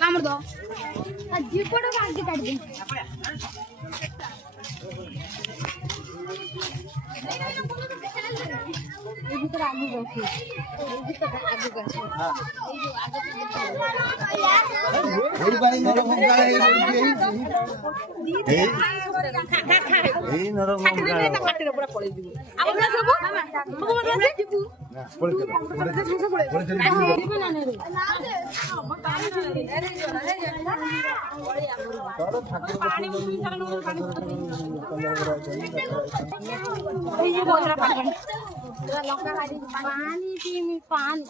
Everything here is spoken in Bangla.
কামড় দাও আর জিপটা আগে কাট দিন এই ভিতরে আলু রাখি এই ভিতরে আলু গাছ এই বাড়ি নরম গায়ে এই নরম গায়ে কাটের উপরে পড়ে দিব আমরা যাব ভগবান আছে দিব না পড়ে গেল পড়ে চলে দিব না রে চলো ঠাকুর পানি মুখে চালানো পানি এই যে বড়রা পানি লঙ্কা কাটি পানি দিমি পানি